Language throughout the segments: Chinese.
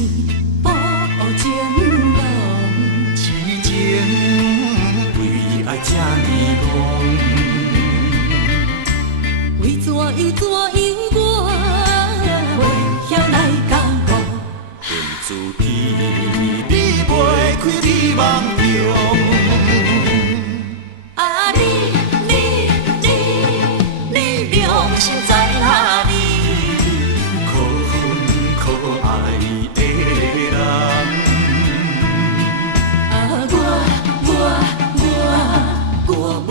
是无情郎，痴情为爱这呢浓，为怎样我袂晓来感觉？恨自己你袂开你梦中。啊你良心在哪里？可恨可爱的人，啊我无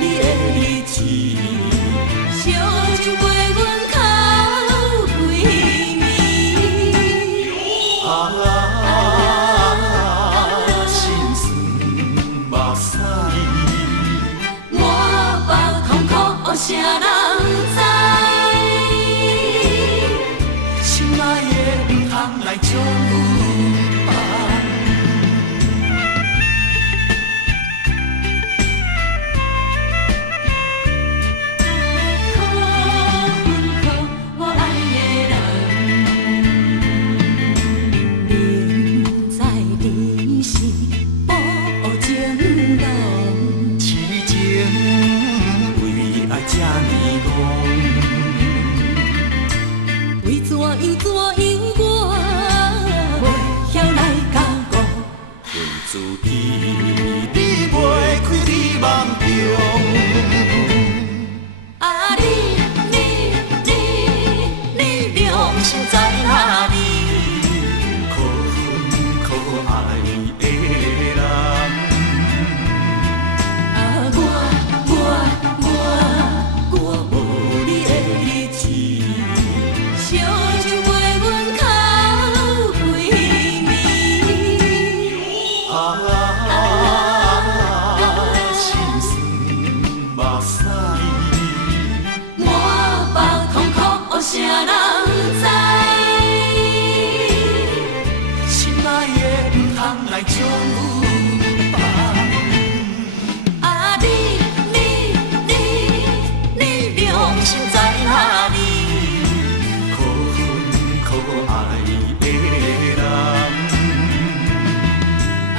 你的日子，烧酒陪阮哭归暝。心酸目屎，满腹痛苦，谁人知？心爱的不通来将阮放。可我爱的人，明知你是无情郎，痴情为爱这呢浓，为怎样我袂晓来感觉？恨自己你袂开你梦中。啊你良心在哪里？可恨可爱的人，啊我无你的日子，烧酒陪阮哭归暝。心酸目屎，满腹痛苦，谁人知？心爱的不通来将阮放。啊你良心在哪里？可恨可爱的人，啊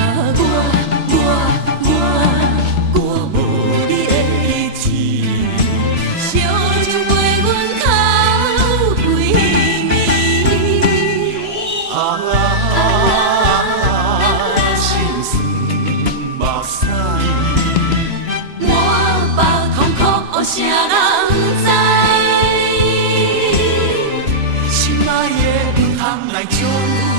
我无你的日子，烧酒陪阮哭归暝。心酸目屎，满腹痛苦，谁人知？心爱的不通来将阮